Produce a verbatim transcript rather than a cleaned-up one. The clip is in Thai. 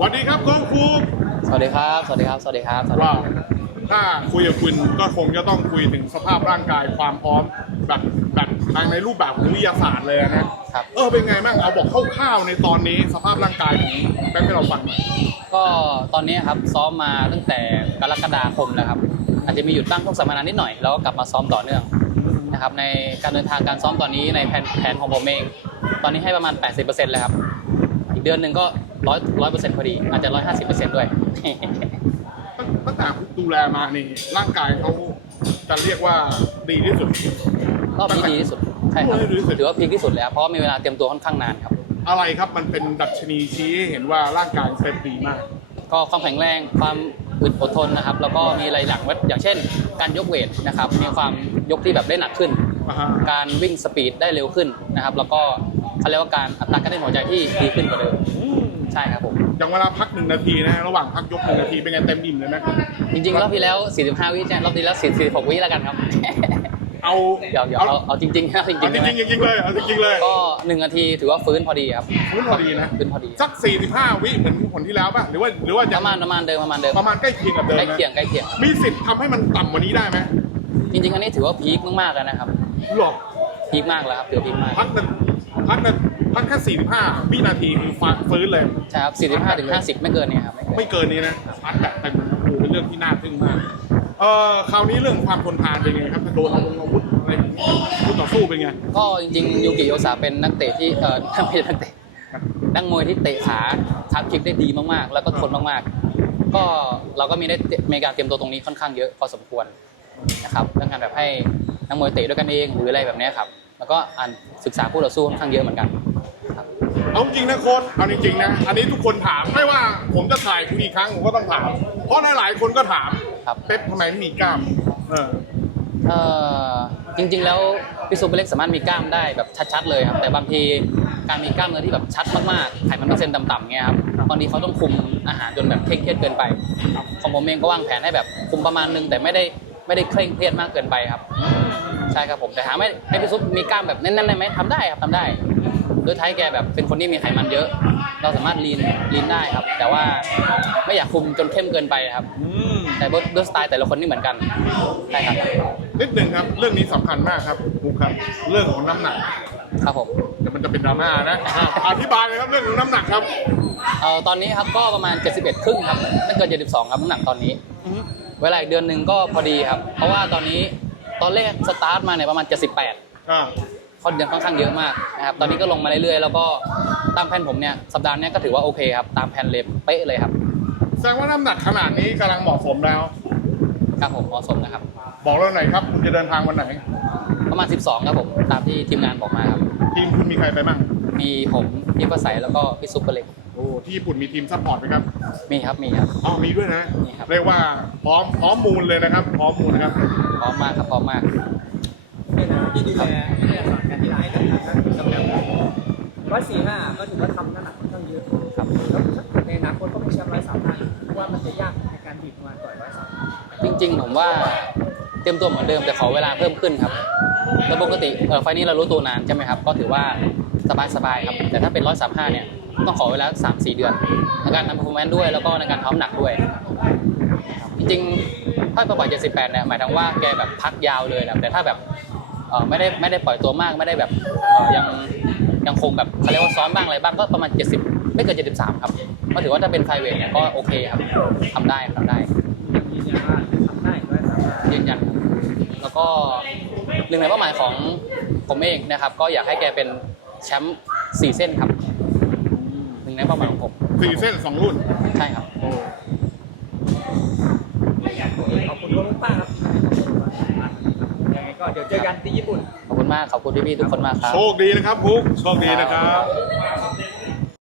สวัสดีครับคุณครูสวัสดีครับสวัสดีครับสวัสดีครับว่าถ้าคุยกับคุณก็คงจะต้องคุยถึงสภาพร่างกายความพร้อมแบบแบบทางในรูปแบบของวิทยาศาสตร์เลยนะครับเออเป็นไงบ้างเอาบอกคร่าวๆในตอนนี้สภาพร่างกายของแป๊บให้เราฟังหน่อยก็ตอนนี้ครับซ้อมมาตั้งแต่กรกฎาคมนะครับอาจจะมีหยุดบ้างทุกสัปดาห์นิดหน่อยแล้วก็กลับมาซ้อมต่อเนื่องนะครับในการเดินทางการซ้อมตอนนี้ในแผนแผนของผมเองตอนนี้ให้ประมาณ แปดสิบเปอร์เซ็นต์ เลยครับอีกเดือนหนึ่งก็ร้อยร้อยเปอร์เซ็นต์พอดีอาจจะร้อยห้าสิบเปอร์เซ็นต์ด้วยตั้งแต่ดูแลมานี่ร่างกายเขาจะเรียกว่าดีที่สุดก็พีคดีที่สุดใช่ครับถือว่าพีคที่สุดแล้วเพราะมีเวลาเตรียมตัวค่อนข้างนานครับอะไรครับมันเป็นดัชนีชี้ให้เห็นว่าร่างกายเต็มดีมากก็ความแข็งแรงความอึดอดทนนะครับแล้วก็มีอะไรหลังอย่างเช่นการยกเวทนะครับมีความยกที่แบบได้หนักขึ้นการวิ่งสปีดได้เร็วขึ้นนะครับแล้วก็เขาเรียกว่าการอัตราการเต้นหัวใจที่ดีขึ้นกว่าเดิมใช่ครับผมอย่างเวลาพักหนึ่งนาทีนะระหว่างพักยกหนึ่งนาทีเป็นไงเต็มอิ่มเลยไหมจริงๆรอบที่แล้วสี่สิบห้าวิรอบที่แล้วสี่สิบหกวิแล้วกันครับเอาเดี๋ยวเดี๋ยวเอาเอาจริงๆนะจริงๆจริงจริงเลยเอาจริงๆเลยก็หนึ่งนาทีถือว่าฟื้นพอดีครับฟื้นพอดีนะฟื้นพอดีสักสี่สิบห้าวิเหมือนผลที่แล้วป่ะหรือว่าหรือว่าประมาณประมาณเดิมประมาณเดิมประมาณใกล้เคียงกับเดิมใกล้เคียงใกล้เคียงมีสิทธิ์ทำให้มันต่ำกว่านี้ได้ไหมจริงๆอันนี้ถือว่าพีคมากๆแล้วนะครับหรอพีคมากแล้วครับถือพีคมากพักกันพักกันพักแค่สี่สิบห้าวินาทีคือฟื้นเลยใช่ครับสี่สิบห้าถึงห้าสิบไม่เกินนี้ครับไม่เกินนี้นะพักแบบเต็มโอ้เป็นเรื่องที่น่าทึ่งมากเอ่อคราวนี้เรื่องความทนทานเป็นไงครับโดนอาวุธอะไรคู่ต่อสู้เป็นไงก็จริงๆยูกิโยซาเป็นนักเตะที่เอ่อไม่ใช่นักเตะนักมวยที่เตะขาทับคิกได้ดีมากๆแล้วก็ทนมากๆก็เราก็มีได้มีการเตรียมตัวตรงนี้ค่อนข้างเยอะพอสมควรนะครับเรื่องการแบบให้นักมวยเตะด้วยกันเองหรืออะไรแบบนี้ครับแล้วก็อ่านศึกษาคู่ต่อสู้ค่อนข้างเยอะเหมือนกันครับเอาจริงนะโค้ชเอาจริงๆนะอันนี้ทุกคนถามไม่ว่าผมจะถ่ายคุณอีกครั้งผมก็ต้องถามเพราะหลายๆคนก็ถามเป๊ปทำไมไม่มีกล้ามเออเออจริงๆแล้วพี่ซูเปอร์เล็กสามารถมีกล้ามได้แบบชัดๆเลยครับแต่บางทีการมีกล้ามเนื้อที่แบบชัดมากๆไขมันเปอร์เซ็นต์ต่ำๆเงี้ยครับบางทีเขาต้องคุมอาหารจนแบบเคร่งเครียดเกินไปของผมเองก็วางแผนให้แบบคุมประมาณนึงแต่ไม่ได้ไม่ได้เคร่งเครียดมากเกินไปครับใช่ครับผมแต่หาไม่ให้พี่ซุปมีกล้ามแบบแน่นๆได้ไหมทำได้ครับทำได้โดยท้ายแกแบบเป็นคนที่มีไขมันเยอะเราสามารถลีนลีนได้ครับแต่ว่าไม่อยากคุมจนเข้มเกินไปครับแต่ด้วยสไตล์แต่ละคนนี่เหมือนกันใช่ครับนิดหนึ่งครับเรื่องนี้สำคัญมากครับครูครับเรื่องของน้ำหนักครับผมเดี๋ยวมันจะเป็นดราม่านะอธิบายเลยครับเรื่องของน้ำหนักครับเอ่อตอนนี้ครับก็ประมาณเจ็ดสิบเอ็ดครึ่งครับไม่เกินเจ็ดสิบสองครับน้ำหนักตอนนี้เวลาอีกเดือนหนึ่งก็พอดีครับเพราะว่าตอนนี้ตอนแรกสตาร์ทมาเนี่ยประมาณเจ็ดสิบแปดอ่าค่อนข้างเยอะมากนะครับตอนนี้ก็ลงมาเรื่อยๆแล้วก็ตามแผนผมเนี่ยสัปดาห์นี้ก็ถือว่าโอเคครับตามแผนเลยเป๊ะเลยครับแสดงว่าน้ำหนักขนาดนี้กำลังเหมาะสมแล้วครับผมเหมาะสมนะครับบอกเราหน่อยครับคุณจะเดินทางวันไหนประมาณสิบสองครับผมตามที่ทีมงานบอกมาครับทีมคุณมีใครไปบ้างมีผมพี่ประใสแล้วก็พี่ซุปเปอร์เล็กโอ้ที่ญี่ปุ่นมีทีมซัพพอร์ตไหมครับมีครับมีครับอ๋อมีด้วยนะมีครับเรียกว่าพร้อมพร้อมมูลเลยนะครับพร้อมมูลนะครับพร้อมมากครับพร้อมมากเนี่ยนะที่ดูแลเนี่ยสอนการกีฬาให้กับทางกำลังร้อยสี่ห้าก็ถือว่าทำน้ำหนักค่อนข้างเยอะครับแล้วในอนาคตก็เป็นแชมป์ร้อยสามห้าว่ามันจะยากในการบีบมาต่อยร้อยสามจริงๆผมว่าเตรียมตัวเหมือนเดิมแต่ขอเวลาเพิ่มขึ้นครับแล้วปกติเออไฟนี้เรารู้ตัวนานใช่ไหมครับก็ถือว่าสบายๆครับแต่ถ้าเป็นร้อยสามห้าเนี่ยต้องขอเวลาสามสี่เดือนในการทำ performance ด้วยแล้วก็ในการทำหนักด้วยจริงๆถ้าประวัติเจ็ดสิบแปดเนี่ยหมายถึงว่าแกแบบพักยาวเลยนะแต่ถ้าแบบเออไม่ได้ไม่ได้ปล่อยตัวมากไม่ได้แบบเออยังยังคงแบบเขาเรียกว่าซ้อมบ้างอะไรบ้างก็ประมาณเจ็ดสิบไม่เกินเจ็ดสิบสามครับก็ถือว่าถ้าเป็นไฟเวทเนี่ยก็โอเคครับทำได้ทำได้ยืนยันว่าทำได้ร้อยสามห้ายืนยันครับแล้วก็หนึ่งในเป้าหมายของผมเองนะครับก็อยากให้แกเป็นแชมป์สี่เส้นครับหนึ่งในเป้าหมายของผมสี่เส้นสองรุ่นใช่ครับขอบคุณลุงป้าครับยังไงก็เดี๋ยวเจอกันที่ญี่ปุ่นขอบคุณมากขอบคุณพี่ๆทุกคนมากครับโชคดีนะครับพุกโชคดีนะครับ